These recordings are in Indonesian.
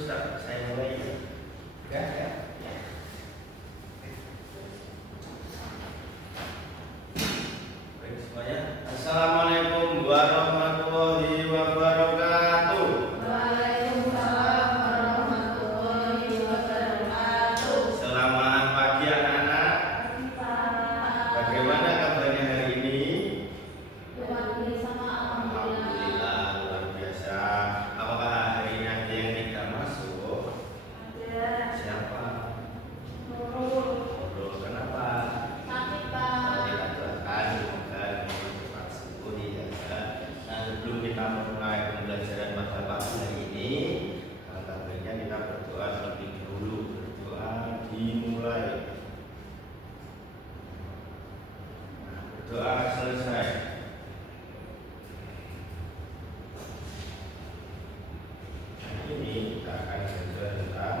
Ustaz, saya mulai ya. Ya. Baik semuanya. Assalamualaikum warahmatullahi wabarakatuh. Waalaikumsalam warahmatullahi wabarakatuh. Selamat pagi anak-anak. Bagaimana kabarnya hari ini? Luar biasa, alhamdulillah. Alhamdulillah, luar biasa. Apakah hari ini ada yang tidak masuk? Ada Siapa? Nurul. Kenapa? Sakit, Pak. Kita doakan semoga cepat sembuh ya. Nah, sebelum kita mulai pembelajaran pada pagi hari ini, baiknya kita berdoa terlebih dahulu. Berdoa dimulai. Nah, berdoa selesai. Nah, ini kita akan belajar tentang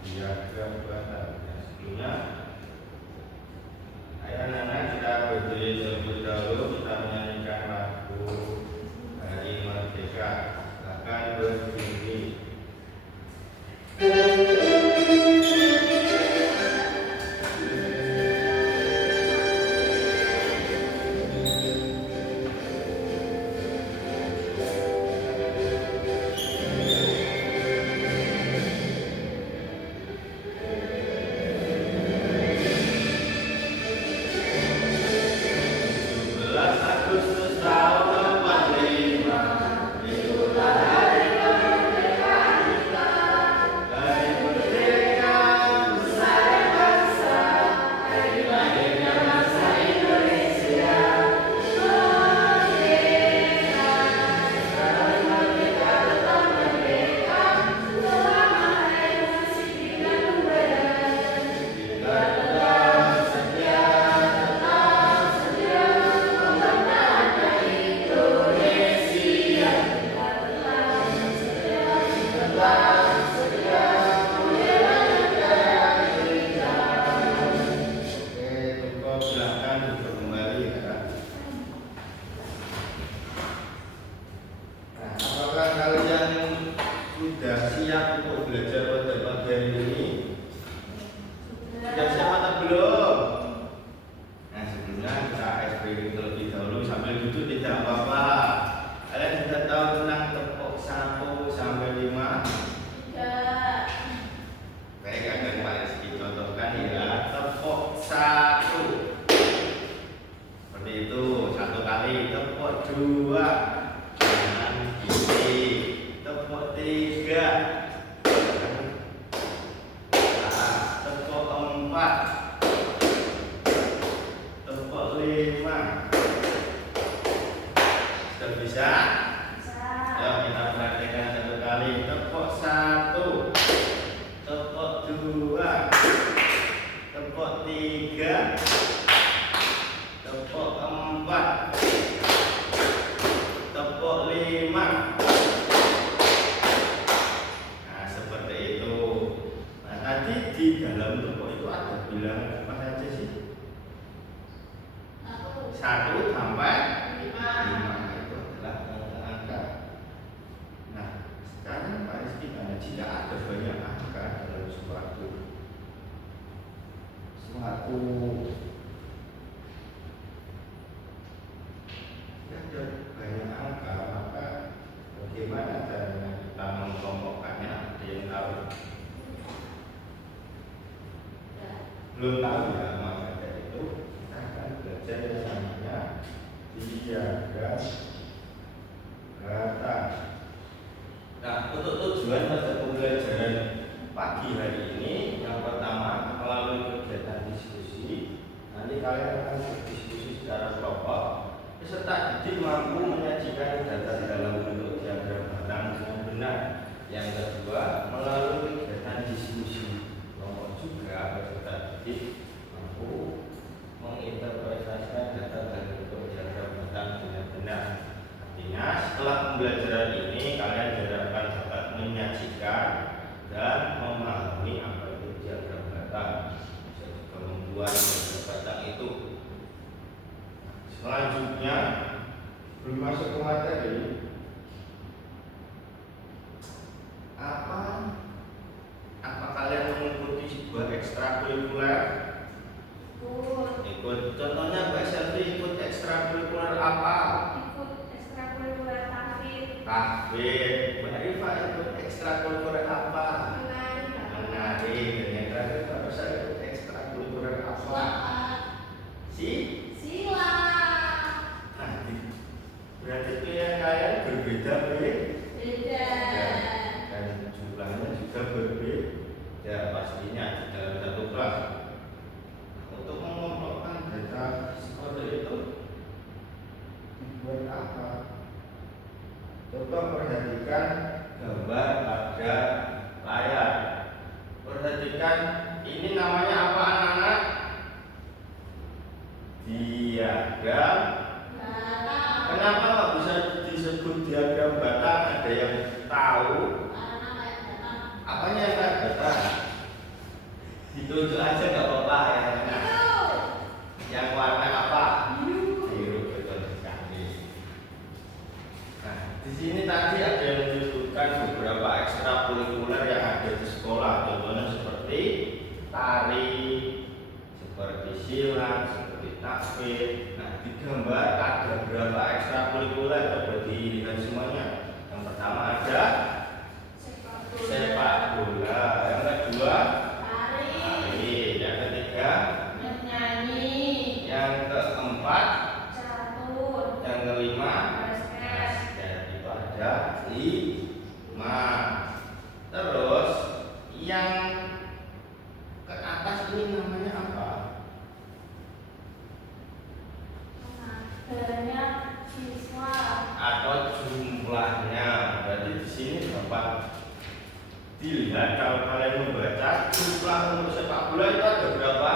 diagram batas. Nah, sebelumnya ayo anak-anak kita berdiri terlebih dahulu, kita menyanyikan lagu Hari Merdeka. Akan berdiri. Agustus tahun 45, itulah hari kemerdekaan kita. Hari merdeka besar bangsa, hari lahirnya bangsa Indonesia. Merdeka, sekarang merdeka tetap merdeka, selama hari masih diganggu badan. Kita tetap setia mempertahankan Indonesia. Kita tetap setia membela negara kita. Oke, cukup, silakan duduk kembali ya. Nah, apakah kalian sudah siap untuk belajar pada pagi hari ini? Sudah siap atau belum? Nah, sebelumnya kita explaining terlebih dahulu sambil duduk tidak apa-apa. Kalian sudah tahu tentang tepuk 1 sampai 5? Tidak. Baik, akan Pak Rizky contohkan ya. Tepuk 1 seperti itu, 1 kali. Tepuk 2 kanan kiri. Tepuk 3 tepuk 4, tepuk 5. Sudah bisa? Ayo kita praktekkan 1 kali. Tepuk 1, tepuk 2, tepuk 3, tepuk 4, tepuk 5. Nah, seperti itu. Nah, tadi di dalam tepuk itu ada bilangan apa saja sih? 1 sampai 5 itu adalah angka. Nah, sekarang Pak Rizky tanya, jika ada banyak angka dalam suatu ada banyak angka, maka bagaimana caranya kita mengelompokkannya? Ada yang tahu? Belum tahu ya, maka dari itu kita akan belajar yang namanya diagram batas. Nah, untuk tujuan pada pembelajaran pagi hari ini, yang pertama melalui kegiatan diskusi, nanti kalian akan berdiskusi secara kelompok. Peserta didik mampu menyajikan data dalam bentuk diagram batang dengan benar. Yang kedua, melalui kegiatan diskusi kelompok juga peserta didik mampu menginterpretasikan data dalam bentuk diagram batang dengan benar. Artinya, setelah pembelajaran ini kalian diharapkan dapat menyajikan dan memahami apa itu diagram batang, bisa juga membuat diagram batang itu. Selanjutnya, belum masuk ke materi, apa ekstrakurikuler? Ikut. Ikut. Contohnya Mbak Selvi ikut ekstrakurikuler apa? Ikut ekstrakurikuler tahfidz. Tahfidz. Mbak Rifa ikut ekstrakurikuler apa? Menari. Menari. Dan yang terakhir Mbak Rosa ikut ekstrakurikuler apa? Sholat. Silat. Nah, berarti kalian berbeda, Beda. dan jumlahnya juga berbeda pastinya di dalam satu kelas. Untuk mengelompokkan data seperti itu dibuat apa? Coba perhatikan gambar pada layar. Perhatikan ini namanya apa anak-anak? Diagram. Kenapa nggak bisa disebut diagram batang? Ada yang tahu? Apanya yang kayak batang? Ditunjuk aja nggak apa-apa ya. Yang warna apa? Biru, betul sekali. Nah, di sini tadi ada yang menyebutkan beberapa ekstrakurikuler yang ada di sekolah. Contohnya seperti tari, seperti silat, seperti tahfidz. Nah, di gambar ada berapa ekstrakurikuler? Coba dilihat semuanya. Yang pertama ada sepak bola. Yang kedua tari. Yang ketiga Menyanyi. yang keempat, Catur. yang kelima, Basket. itu ada 5. Terus yang ke atas ini namanya apa? Banyak siswa. Atau jumlahnya. Berarti di sini dapat dilihat kalau kalian membaca jumlah untuk sepak bola itu ada berapa?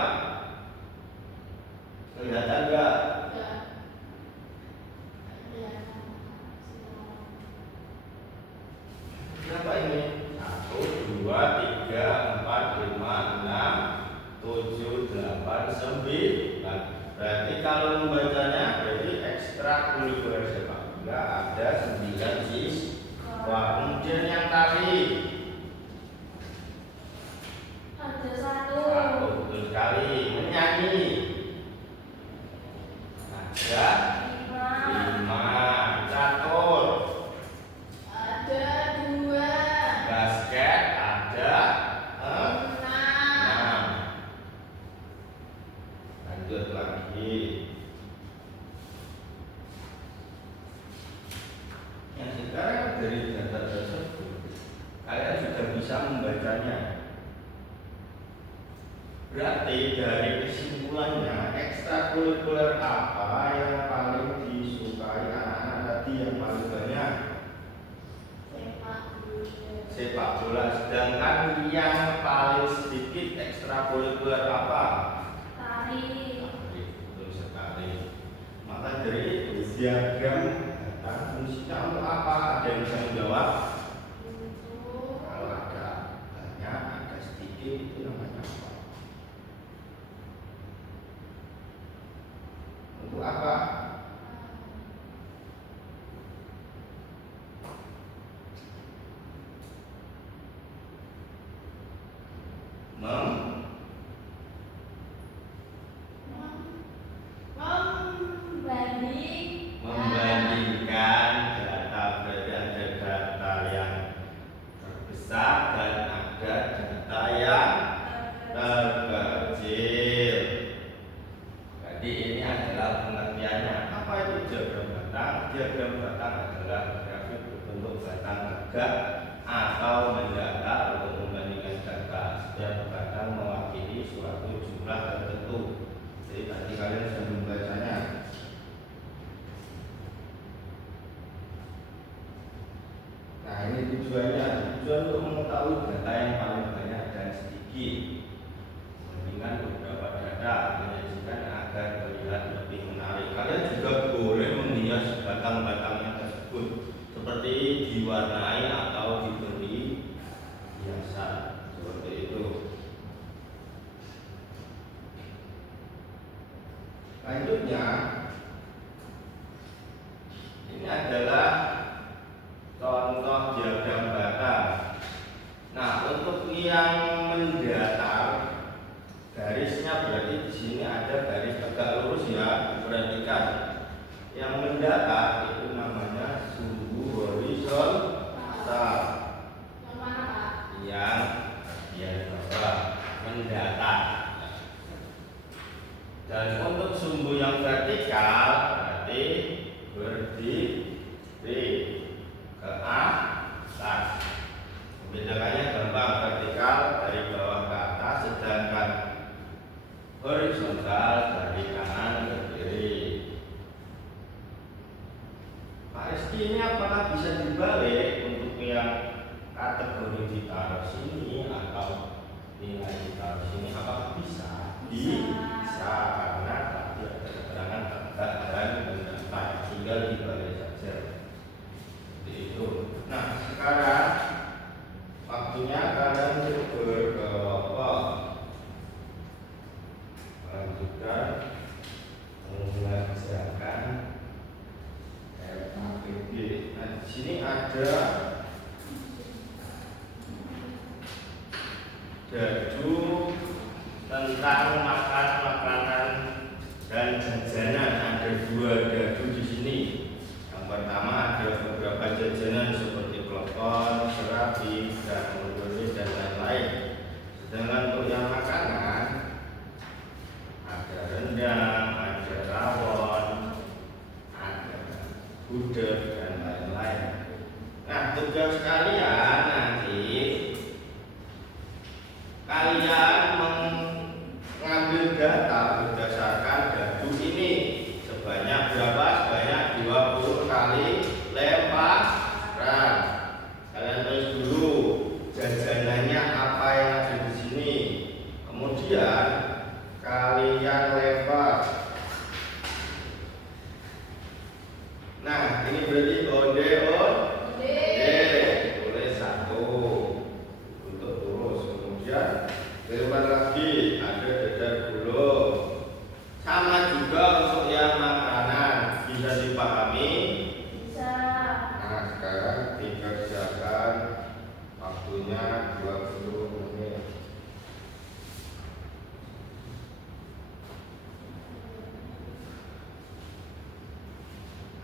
Kelihatan enggak? Berapa ini? 1, 2, 3, 4, 5, 6, 7, 8, 9. Berarti kalau membacanya berarti ekstrakurikuler sepak bola ada 9 siswa. Kemudian yang tari Ada 1. satu, betul sekali. Menyanyi ada 5. Catur, Ada 2. basket ada 6. 6. Lanjut lagi. Yang sekarang dari data tersebut kalian sudah bisa membacanya. Berarti dari kesimpulannya ekstrakurikuler apa yang paling disukai anak-anak tadi yang paling banyak? Sepak bola. Sedangkan yang paling sedikit ekstrakurikuler apa? Tari. Betul sekali. Maka dari itu diagram batang fungsinya untuk apa? Ada yang bisa menjawab? Kalau ada banyak, ada sedikit itu namanya apa? Untuk apa? Membandingkan data. Berarti ada data yang terbesar dan ada data yang terkecil. Jadi ini adalah pengertiannya. Apa itu diagram batang? Diagram batang adalah grafik berbentuk batang tegak atau mendatar untuk membandingkan data. Setiap batang mewakili suatu jumlah tertentu. Jadi tadi kalian sudah membacanya. Nah, ini tujuannya. Tujuan untuk mengetahui data yang paling banyak dan sedikit. Membandingkan beberapa data menyajikan agar terlihat lebih menarik. Kalian juga boleh menghias batang-batangnya tersebut seperti diwarnai atau diberi hiasan seperti itu. Selanjutnya, ini adalah contoh diagram batang. Nah, untuk yang mendatar terus ya, perhatikan. Yang mendatar itu namanya sumbu horizontal. Yang mana, Pak? Yang bawah mendatar. Dan untuk sumbu yang vertikal berarti berdiri ke atas. Membedakannya gampang, vertikal dari bawah ke atas, sedangkan horizontal dari kanan ke kiri. Pak Rizky, ini apakah bisa dibalik untuk yang kategori ditaruh sini atau nilai ditaruh sini? Apakah bisa? Bisa, karena tadi ada keterangan tegak dan mendatar, tinggal dibalik saja. Seperti itu. Nah, sekarang waktunya kalian berkelompok. Lanjutkan mengerjakan FAPB. Nah, di sini ada dadu tentang makan makanan dan jajanan. Ada 2 dadu di sini. Yang pertama ada beberapa jajanan seperti klepon, serabi, dan lain-lain. Sedangkan untuk yang makanan ada rendang, ada rawon, ada gudeg dan lain-lain. Nah, tugas kalian nanti kalian mengambil data berdasarkan dadu ini sebanyak berapa? Sebanyak 20 kali lemparan. Kalian tulis dulu jajanannya apa yang ada di sini. Kemudian kalian lempar. Nah, ini berarti onde. Tulis 1 untuk terus. Kemudian lempar lagi, ada dadar gulung. Sama juga untuk yang makanan. Bisa dipahami? Bisa. Nah, sekarang dikerjakan, waktunya 20 menit.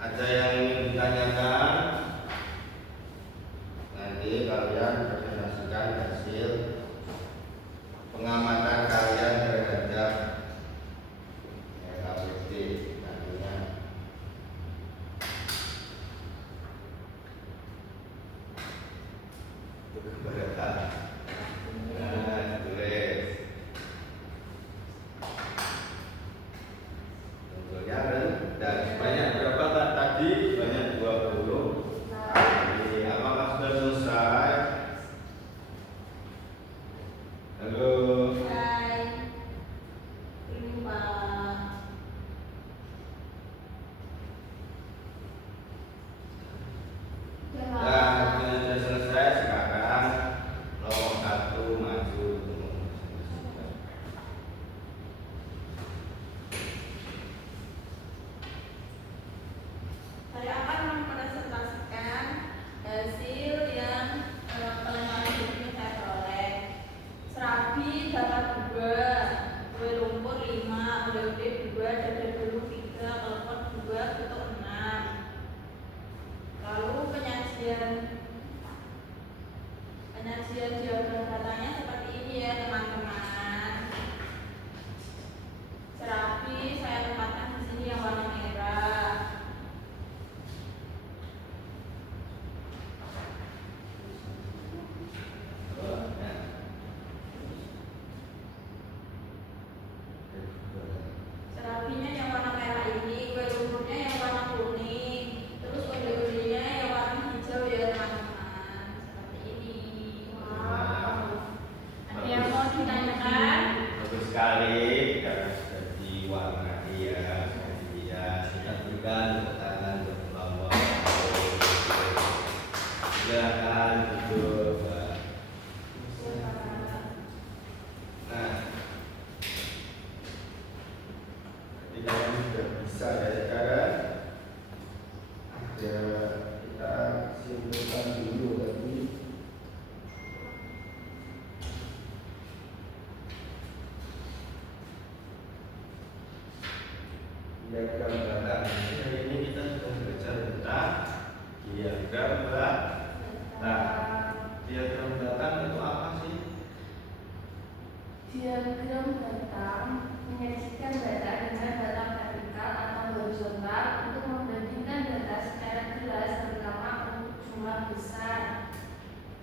Ada yang ingin ditanyakan? Nanti kalian presentasikan hasil pengamatan kalian terhadap LKPD nantinya. Keberatan. Nah, tulis. Tentunya rendah. Banyak berapa Pak tadi? Banyak 20. Kali. Apakah sudah selesai? Halo. Hai. Ini, Pak. Nah, sudah selesai. Sekarang nomor 1 maju. Saya akan mempresentasikan hasil yang pelemparan ini saya peroleh. Serabi dapat 2, kue lumpur 5, oleh-oleh 2, dadar gulung 3, telepon 2, tutuk 6. Lalu penyajian diagram datanya seperti ini ya teman-teman. Serabi saya tempatkan di sini yang warna merah. Serabinya yang warna merah ini, kue lumpurnya yang warna kuning, terus oleh-olehnya yang warna hijau ya teman-teman. Seperti ini. Wow. Ada yang mau ditanyakan? Bagus sekali karena sudah diwarnai ya. Jadi ya, kita berikan tepuk tangan untuk kelompok. Silakan duduk. Nah, jadi kalian sudah bisa ya sekarang. Ya, kita simpulkan dulu tadi. diagram batang. Hari ini kita sudah belajar tentang diagram batang. Diagram batang itu apa sih? Diagram batang menyajikan data dengan batang vertikal atau horizontal untuk membandingkan data secara jelas, terutama untuk jumlah besar.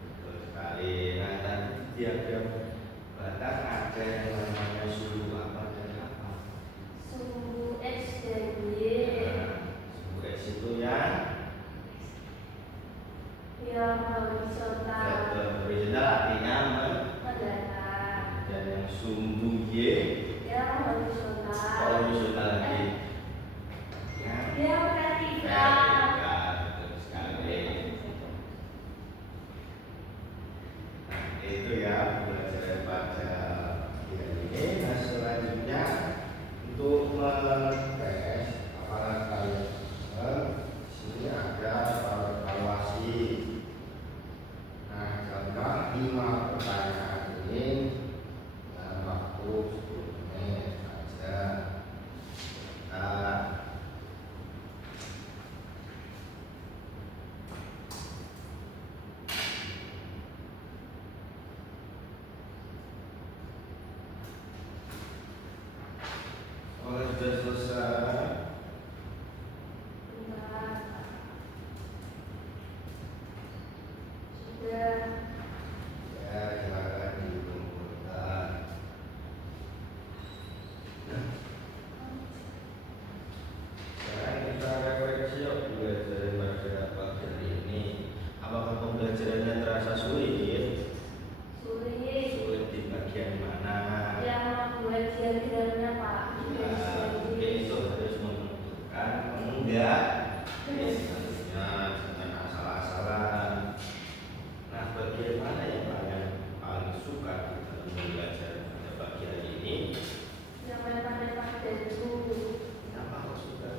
Betul sekali. Nah, tadi diagram batang ada yang namanya suhu apa dan apa? Suhu X dan Y Suhu X itu yang horizontal horizontal artinya mendatar, dan yang sumbu Y yang horizontal horizontal lagi. yang vertikal. Betul sekali. Nah, itu ya pelajaran pada hari ini. Nah, selanjutnya untuk mengetes apalagi kalian sini ada soal evaluasi. Nah, gampang 5 pertanyaan ini dalam waktu 10 menit saja. Nah, kalau sudah selesai, Sudah. ya silakan dikumpulkan. Sekarang kita refleksi yuk pelajaran pada pagi hari ini. Apakah pembelajarannya terasa sulit? Sulit. Sulit di bagian mana? Yang membuat diagramnya Pak. Nah, mungkin itu harus menentukan enggak. Selanjutnya jangan asal-asalan. Nah, bagaimana yang kalian paling suka di dalam belajar pada pagi hari ini? Yang pandai-pandai dan dulu. Kenapa kok suka?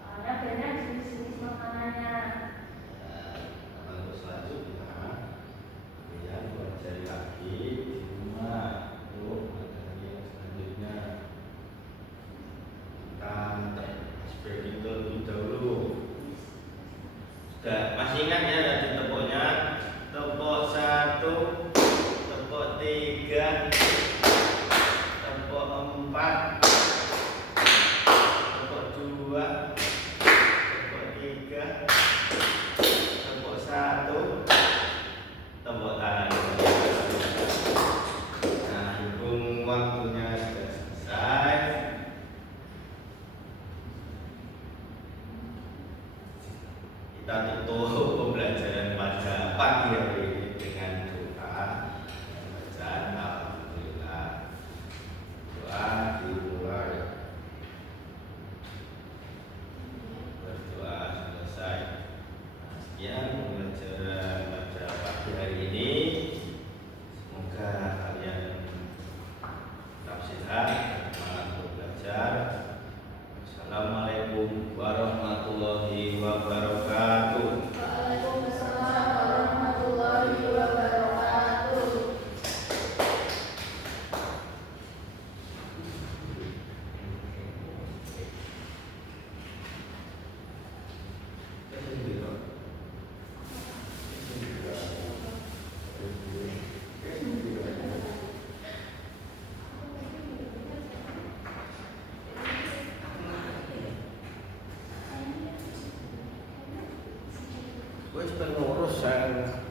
Soalnya banyak jenis-jenis makanannya. Lalu selanjutnya kalian belajar lagi di rumah. Materi yang selanjutnya kita seperti itu terlebih dahulu. Sudah masih ingat ya tadi tepuknya? Tepuk 1, tepuk 3, tepuk 4, tepuk 2, tepuk 3, tepuk 1, tepuk tangan. Nah, hitung waktunya sudah selesai. Kita tutup pembelajaran pada pagi hari ini dengan doa dan bacaan alhamdulillah. Doa dimulai. Berdoa selesai. Sekian pembelajaran pada pagi hari ini. Semoga kalian tetap sehat dan semangat belajar. Assalamualaikum warahmatullahi wabarakatuh. Waalaikumsalam warahmatullahi wabarakatuh. Wes pengurus saya.